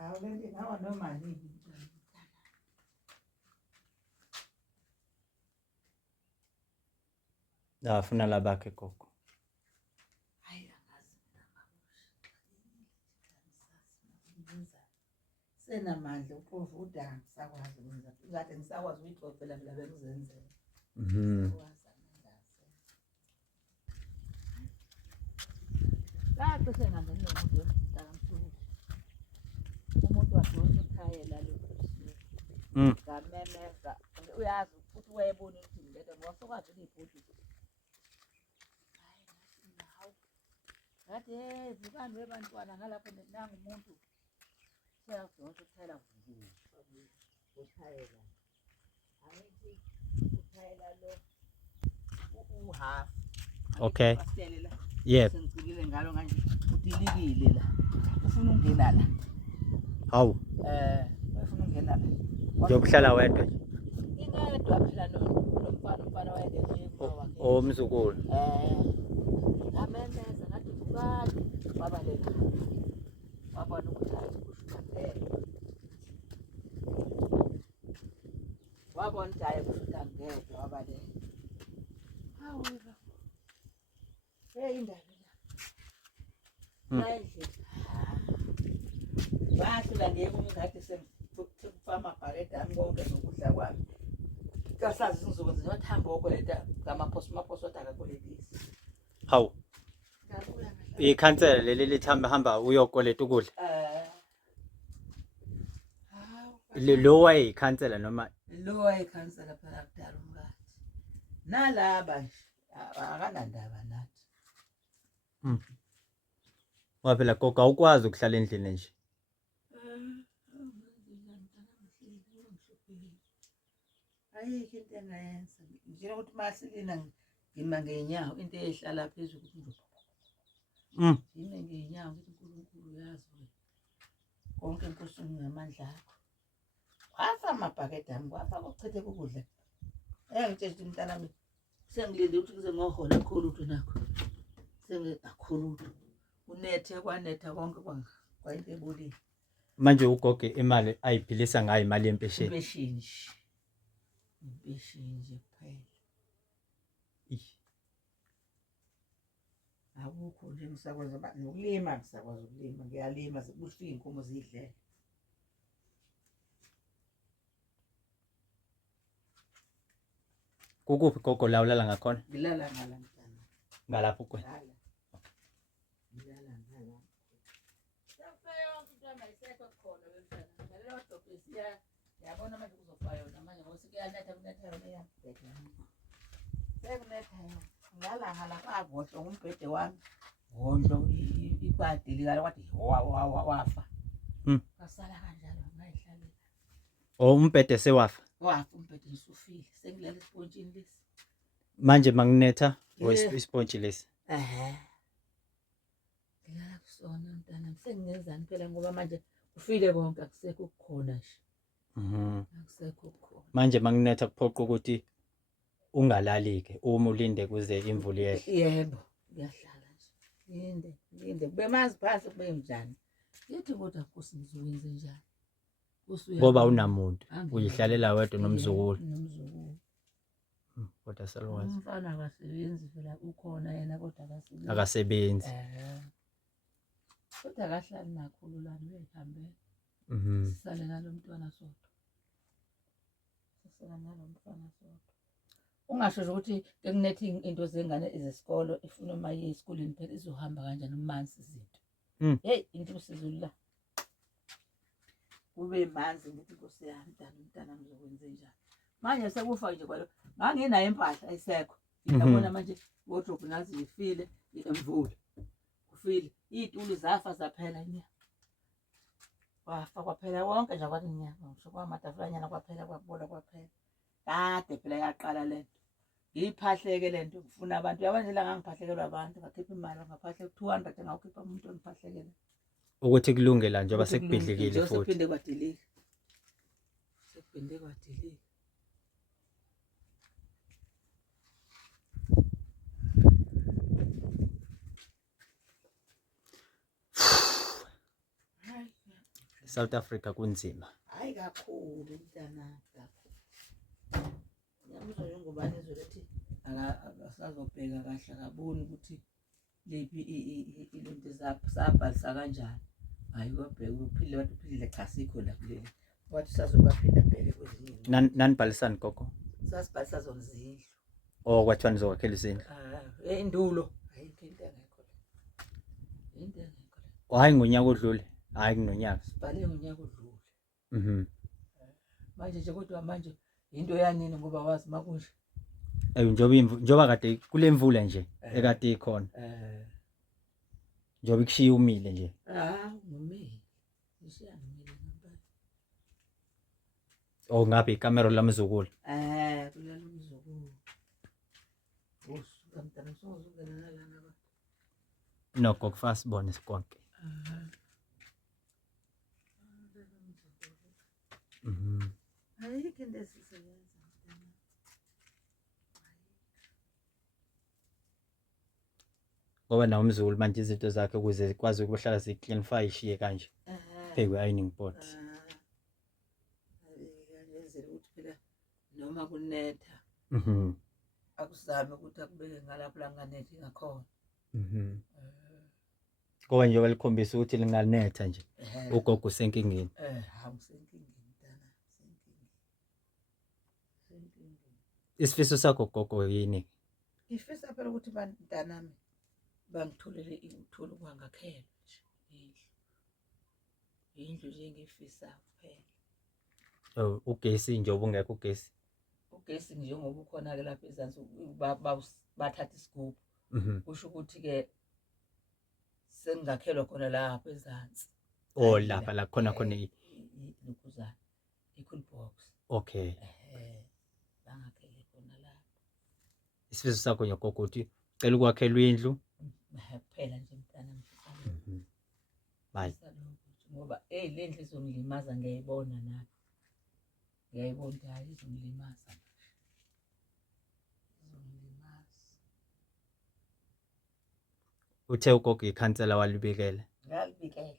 awulenti ngawa nomali afuna labakhe gogo. senamandla uprovuda ngisakwazi ukwenza kade ngisakwazi ukuyixoxela phela bengizenzela lapho sengangenile umuntu womdakamthulu umuntu wadonsa ukhayela lokho ngamemeza uyazi ukuthi wayebona ukuthi ngedwa ngwasokwazi ulibhudu ngathi zibani webantwana ngalapho nangu umuntu siyadonsa ukhayela ukhayela angithi ukhayela lo uhalf okay la yep sengicikile ngalo manje udilikile la ufuna ungena la hawu ufuna ungena la yokuhlala wedwa nje ingedwa phela nomfana wayede nje omzukulu ngamemeza ngathi ukade wabalela wabona ukuthi kushuka ngeke wabona ukuthi hayi kushuka ngeke wabalela hawu indaba la endle bahlula ngeke ngingade semfama bhakede ami konke nokudla kwami kasazi ngizokwenza ngiyothamba okweleta ngamaphoso kodwa akakoletisi hawu ikhansela leli lithamba hamba uyokoleta ukudla lo wayikhansela noma lo wayikhansela phela kudala umkhathi nalaba nje akanandaba nathi waphela gogo awukwazi ukuhlala endlini nje ayikho into engayenza nje ukuthi masilina ngima ngeenyawo into ehlala phezulu ukuthi ngime ngeenyawo ukuthi uNkulunkulu yazi konke enkosini ngamandla akho wafa amabhakede ami wafa kochithe ukudla ngitshela umntanami sengilinde ukuthi kuze ngohola akhulutho nakho akhulutho unethe kwanetha konke kwayinto ebulile manje ugogo imali ayiphilisa ngayo imali yempesheni impesheni nje kuphela akukho nje ngisakwazi nokulima ngisakwazi ukulima ngiyalima zibufika inkomo zidlela kukuphi gogo la ulala ngakhona ngilala ngala mntana ngalapho kwena ngilala ngala into ayisekho khona wemntana ngalelo dobhe yabona manje kuzofa yona manje ngoba sekuyanetha kunetha yona eyambhedla sekunetha yona ngilala ngala kwagodlo ngumbhede wami ngondlo ikwadi likala kwathi wafa kasala kanjalo ngayihlalela umbhede sewafa wafa umbhede usufile sengilala esipontshini lesi manje makunetha ispontshi lesi ngilala kusona mntana sengingenzani phela ngoba manje ufile konke akusekho kukhona nje akusekho kukhona manje makunetha kuphoqa ukuthi ungalalike uma ulinde kuze imvula yehle yebo ngiyahlala nje linde kube manzi phansi kube njani yithi kodwa Nkosi ngizokwenza njani ngoba unamuntu uyihlalela wedwa nomzukulu kodwa salwazi umfana akasebenzi phela ukhona yena kodwa akasebenzi kodwa akahlali nakhulu lana uyihambela sisale nalo mntwana sodwa ungasho nje ukuthi kekunethe into zengane ezesikolo ifuna uma yiye esikoleni phela izohamba kanjani umanzi izinto hey into usizulu la kube manzi ngithi Nkosi yami mntana ngizokwenza njani manje sekufa nje kwalo nganginayo impahla ayisekho ngiyabona manje wardrobe nazi ifile imvula ufile izitulo zafa zaphela nya wafa kwaphela wonke nje kwathi nya ngisho kwamatafulanyana kwaphela kwabola kwaphela kade phela yaqala lento ngiphahleke lento ngifuna abantu yabanje la ngangiphahlekela abantu ngakhipha imali ngaphahle 200 ngawukhipha umuntu ongiphahlekela ukuthi kulunge la njengoba sekubhidlikile futhi sekuphinde kwadilika South Africa kunzima. Hayi kakhulu mntana kakhulu. Ngiyabuza nje uNgubane ezolethi akasazobheka kahle akaboni ukuthi lephi ilento zabhalisa kanjani. Hayi kwabheka uphile wathi uphile cha sikho la kuleli. Wathi sazobaphinda bheke kwezinye. Nanibhalisani gogo? Sasibhalisa zona zindlu. Oh kwathiwa nizokwakhela izindlu. Indulo. Ayikho into engekho la. Into engekho la. Hayi ngonyaka odlule. Hayi kunonyaka. Sibhale ngonyaka odlule. Manje nje kodwa manje into yanini ngoba wazi makunje. Njoba kade kule mvula nje ekade ikhona. Njoba ikushiya umile nje. Ngumile. Ishiya ngumile ngempela. Oh ngabe ikamera lamzukulu. Kulalo mzukulu. Mntana sozungena lana ba. No gogo fast bone sikonke. Ayikho into esisebenza mntana. Ngoba nawo umzukulu manje izinto zakhe ukuze kwazi ukuhlala zicleanify ishiye kanje. Phekwe ironing board. Ngenzela ukuthi phela noma kunetha. Akusizame ukuthi akubeke ngalapho la nganethi ngakhona. Ngoba nje walikhombisa ukuthi linganetha nje. uGogo usenkingeni. Usenkingeni mntana, usenkingeni. Isifiso sakho gogo yini? Ngifisa phela ukuthi bantanami bangitholele ingithole ukwakhelwa nje indlu. Indlu nje ngifisa kuphela. Oh ugesi nje ubungekho ugesi. Ugesi njengoba ukhona ke lapha ezansi bathatha isigubhu. Kusho ukuthi ke sengakhelwa khona lapha ezansi. Oh lapha la khona Lokuzana i-cool box. Okay. Bangakhele khona lapha. Isifiso sakho nyogogo uthi ucela ukwakhelwa indlu. Kuphela nje mntana mfana. Bye. Ngoba le ndlu izongilimaza ngiyayibona nami. Ngiyayibona hayi izongilimaza. Uthe uGogo ikhansela walibikela. Ngalibikela.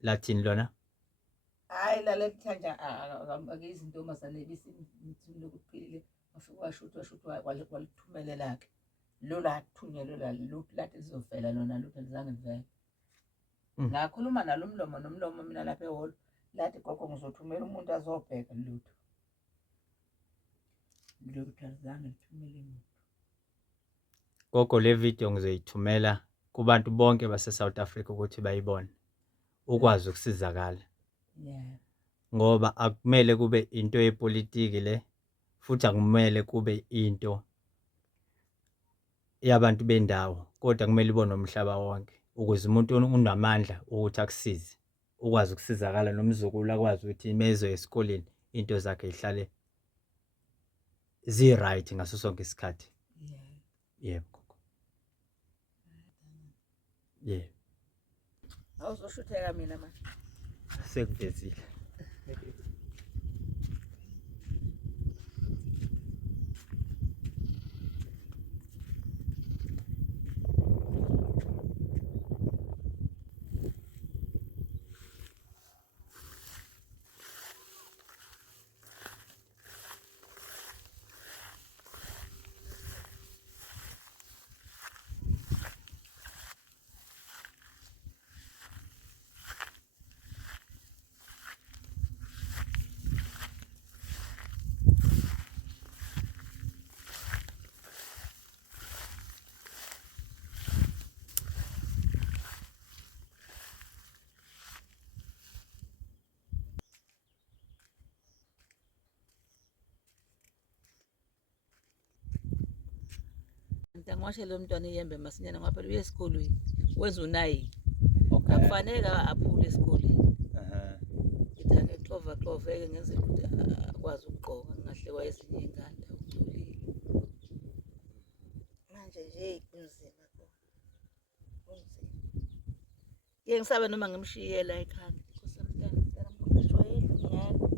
Lathini lona? Hayi lalekuthanja akizintombazane bisimthini lokuphilile afike washuthwa walithumelela ke. Lola athunyelwa lathi lizovela lona lutho lizange livele. Ngakhuluma nalo nomlomo mina lapha ehholo lathi gogo ngizothumela umuntu azobheka lutho. Lutho lizange lithumele umuntu. Gogo le video ngizoyithumela kubantu bonke base South Africa ukuthi bayibone. Ukwazi ukusizakala. Ngoba akumele kube into yepolitiki le futhi akumele kube into yabantu bendawo kodwa kumele ibone nomhlaba wonke ukuze umuntu unamandla ukuthi akusize ukwazi ukusizakala nomzukulu akwazi ukuthi imezo esikoleni into zakhe ihlale zi right ngaso sonke isikhathi. Yebo. Yeah. Awuzoshutheka mina manje. Sekuvezile. Ngitangwashe lo mntwana iyembe masinyana ngaphela uye esikolweni wenza u9. Okay. Akufanele aphule esikoleni. Ngithanda exova ke ngenze ukuthi akwazi ukugqoka ngahlekwa ezinye izingane ucolile. Manje nje kunzima khona. Kunzima. Ngisabe noma ngimshiye la ekhaya. Mntana mshwayeli ngiyapha.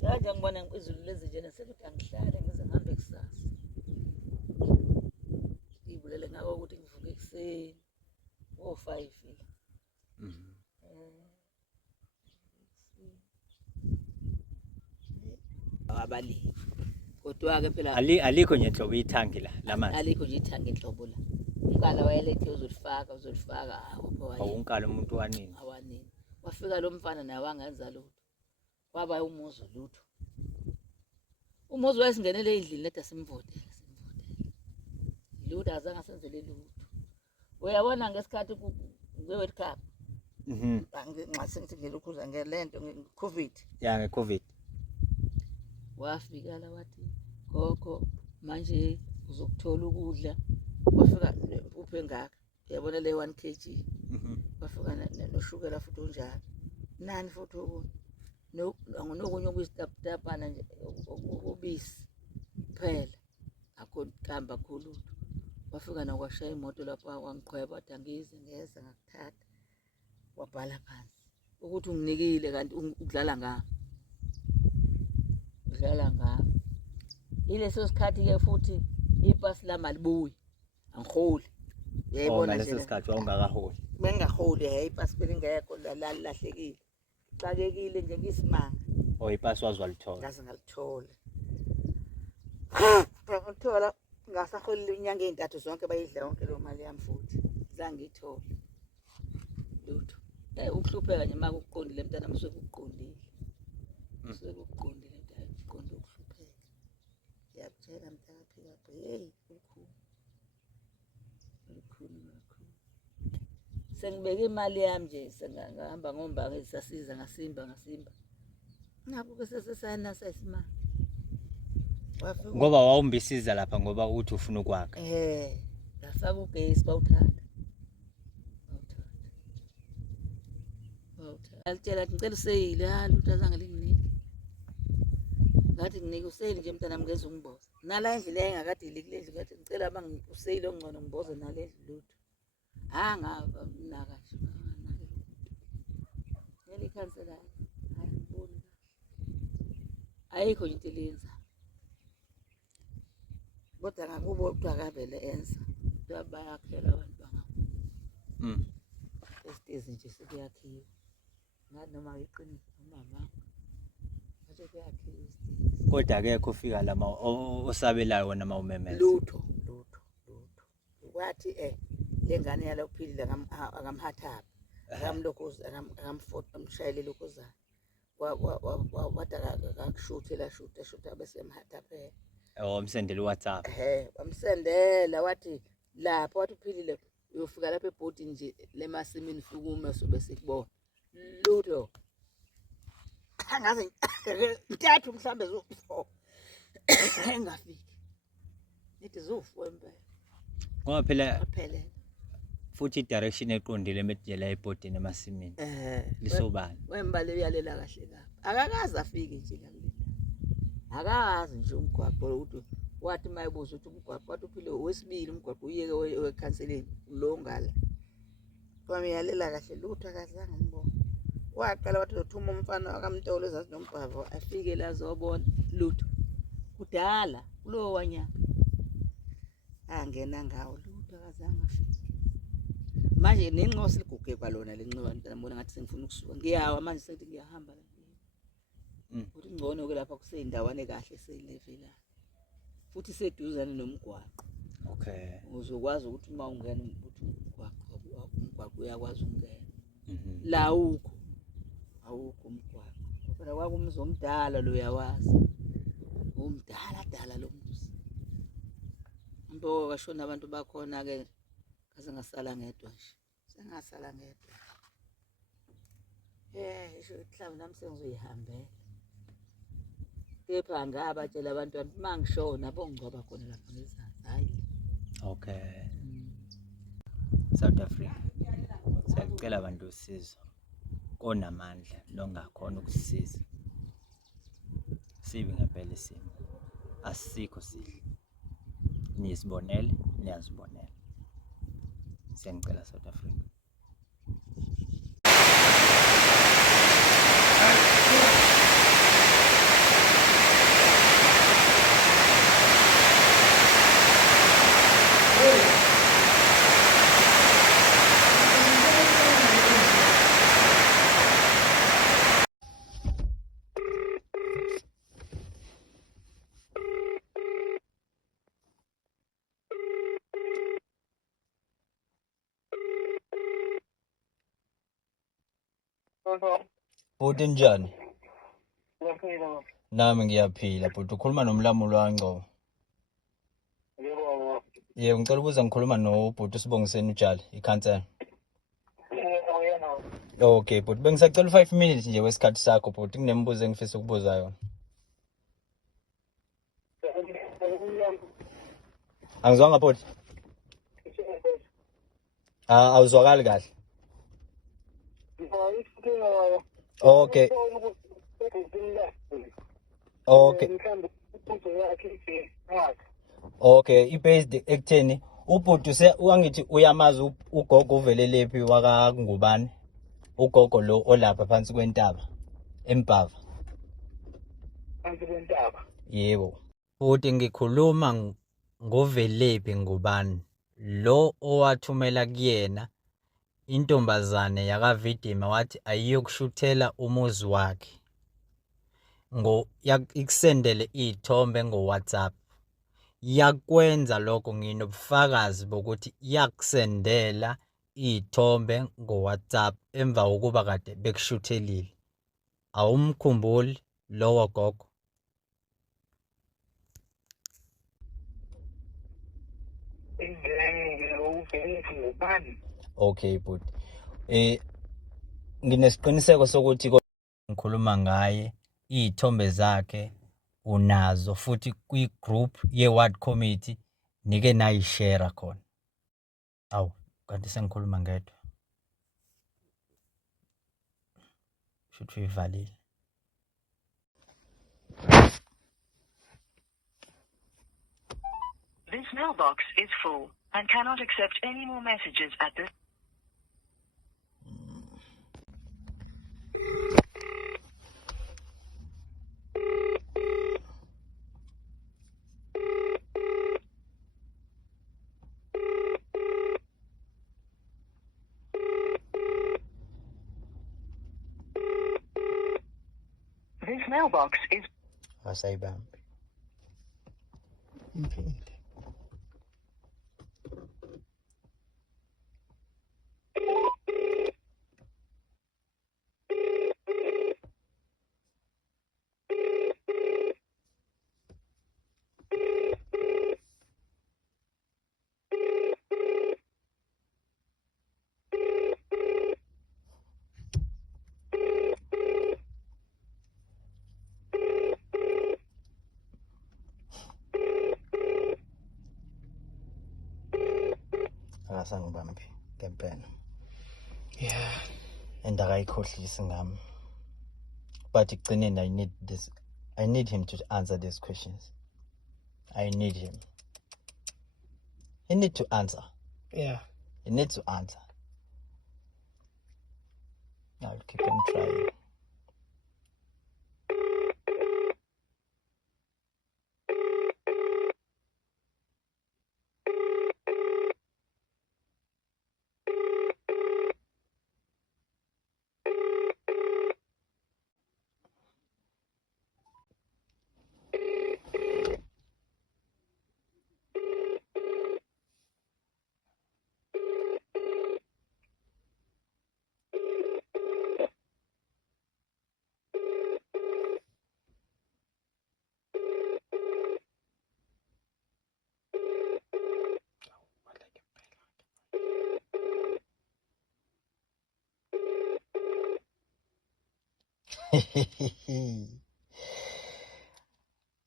Kanje ngibona izulu lezi nje sekuthi angihlale ngize ngihambe kusasa. Ngibulele ngako ukuthi ngivuke ekuseni ngo5. abalimi. Kodwa-ke phela alikho nje nhlobo ithangi lamanzi. alikho nje ithangi enhlobo la. Umkala wayelethe uzolifaka Awunkala umuntu wanini. awanini. Wafika lo mfana naye wangenza lutho. Waba umuzi lutho. Umuzi wayesingenele endlini leda simvotela. Lutho azange asenzele lutho. Uyabona ngesikhathi kwe-World Cup. Nxa ngilokhuza ngelento nge-COVID. Ya nge-COVID. Wafika la wathi Gogo manje uzokuthola ukudla. Wafika impuphu engaka. Uyabona le 1 kg. Wafika noshukela futhi unjalo. Nani futhi okunye. Nokunye okuyisitapana nje ubisi phela. Akho kamba khulu. Wafika nakwashaya imoto lapha wangiqhweba wathi angize ngeza ngakuthatha. Wabhala phansi ukuthi unginikile kanti udlala ngami. Udlala ngami. Ileso sikhathi ke futhi ipasi lami alibuyi. Angiholi. Uyayibona nje. Ngaleso sikhathi wawungakaholi. Bengaholi ipasi belingekho lahlekile. Xakekile nje ngisimanga. Ipasi wazwalithola. Ngaze ngalithola. Ngithola ngasaholile inyanga ezintathu zonke bayidla yonke lo mali yami futhi. Zange ngithole. Lutho. Ukuhlupheka nje maka ukuqondile mntana msekuqondile. Msekuqondile mntana uqonde ukuhlupheka. Ngiyakutshela mntana phela kukhulu. Sengibeke imali yami nje sengahamba ngomba ngisasiza ngasimba. Nakuke sesesayina sayisimanga. Ngoba wawumbisiza lapha ngoba uthi ufuna ukwakha. Ngafaka ugesi bawuthanda. Alitshela ngicela useyile lutho azange linginike. Ngathi nginike useyile nje mntana mngeza ungimboza. Nala endlela engakade ilikile ngathi ngicela useyile ongcono ngimboze nale ndlu lutho. Ngava naka nje nake. Nelikhansela ayiboni. Ayikho into elenza. Kodwa ngakubo kuthiwa kavele enza. Kuthiwa bayakhela abantu bangabo. Esitezi nje sekuyakhiwa. Ngathi noma iqiniso umama. Manje kuyakhiwa esitezi. Kodwa akekho ufika lama osabelayo wona mawumemeza. Lutho. Kwathi lengane yala uphilile akamhathabi. Akamlokhoza akamshayelele lokuzana. Wathi akakushuthela shutha bese emhatha phela. Wamsendela uWhatsApp. Wamsendela wathi lapho wathi uphilile uyofika lapha ebhodi nje lemasimini fukume sobe sikubona. Lutho. Angaze ntathu mhlambe zo4. Engafiki. Nithi zo4 empela. Ngoba phela futhi i-direction eqondile emedela ebhodini emasimini. Lisobala. Wembale uyalela kahle lapha. Akakaze afike nje la kulenda. Akazi nje umgwaqo ukuthi wathi mayibuza ukuthi umgwaqo wathi uphile wesibili umgwaqo uyeke wekhanseleni ulongala. Kwami yalela kahle lutho akazange ngibone. Waqala wathi uzothuma umfana wakamntolo ezazi noMbhava afike la zobona lutho. Kudala kulo wanyaka. Angena ngawo lutho akazange afike. Manje nenxosi liguge kwalona lenxiwa ngibona ngathi sengifuna ukusuka. Ngiyawa manje sethi ngiyahamba la. Uthi ngcono ke lapha kuseyindawane kahle seyilevela. Futhi seduzane nomgwaqo. Okay. Uzokwazi ukuthi uma ungena ukuthi umgwaqo uyakwazi ukungena. La awukho umgwaqo. Phela kwakumzi omdala lo uyawazi. Umdala lo muzi. Mbo kashona abantu bakhona ke kaze ngasala ngedwa nje. Sengasala ngedwa. Isho ihlamba nami sengizoyihambela. Kepha ngabatshela abantwana mangishona bongcoba khona lapha ngezansi hayi. Okay. South Africa. Siyacela abantu usizo. Konamandla longakhona ukusisiza. Sibe ngempela isimo. Asikho sihle. Niyisibonele, niyazibonela. Siyangicela South Africa. Bhuti njani? Nami ngiyaphila bhuti, ukhuluma nomlamuli waNgcobo. Yebo, ngicela ukuza ngikhuluma nobhuti Sibongiseni uJali, ikhansela. Okay bhuti, bengisacela 5 minutes nje wesikhathi sakho bhuti, kunemibuzo engifisa ukubuza yona. Angizwanga bhuti? Awuzwakali kahle. Okay. Okay. Okay, i-based ekutheni ubhuti wangithi uyamazi uGogo Velephi wakwaNgubane. uGogo lo olapha phansi kwentaba eMbhava. Phansi kwentaba. Yebo. Bhuti ngikhuluma ngoVelephi Ngubane, lo owathumela kuyena intombazane yakaVidima wathi ayiyokushuthela umuzi wakhe. Ikusendele izithombe ngoWhatsApp. Yakwenza lokho, nginobufakazi bokuthi yakusendela izithombe ngoWhatsApp emva kokuba kade bekushuthelile. Awumkhumbuli lowo gogo? Okay bhuti. Nginesiqiniseko sokuthi ngikhuluma ngaye, izithombe zakhe unazo futhi kwi-group ye-ward committee nike nayishare khona. Awu, kanti sengikhuluma ngedwa. Should uyivalile. This mailbox is full and cannot accept any more messages at this. This mailbox is. Asayibambe. Akasangibambi ngempela. Yeah. And akayikhohlisi ngami. But ekugcineni I need him to answer these questions. I need him. He needs to answer. Yeah. He needs to answer. I'll keep on trying.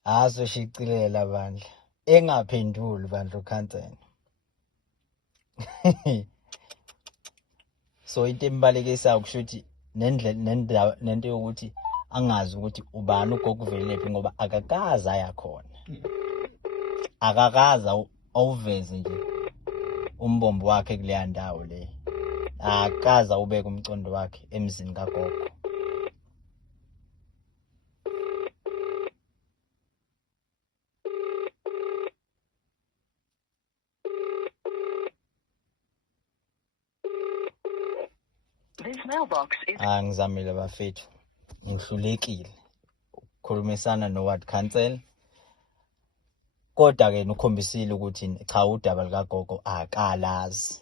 Asikhulume bandla engaphenduli bandla ukhansela. So into embalekisayo kusho ukuthi nento yokuthi angazi ukuthi ubani uGogo Velephi ngoba akakaza ayakhona. Akakaza awuveze nje umbombo wakhe kuleya ndawo le. Akaza ubeka umcondo wakhe emzini kaGogo. This mailbox is. Angizamile bafethu. Ngihlulekile ukukhulumisana no-ward council. Kodwa ke ukhombisile ukuthi cha udaba likaGogo akalazi.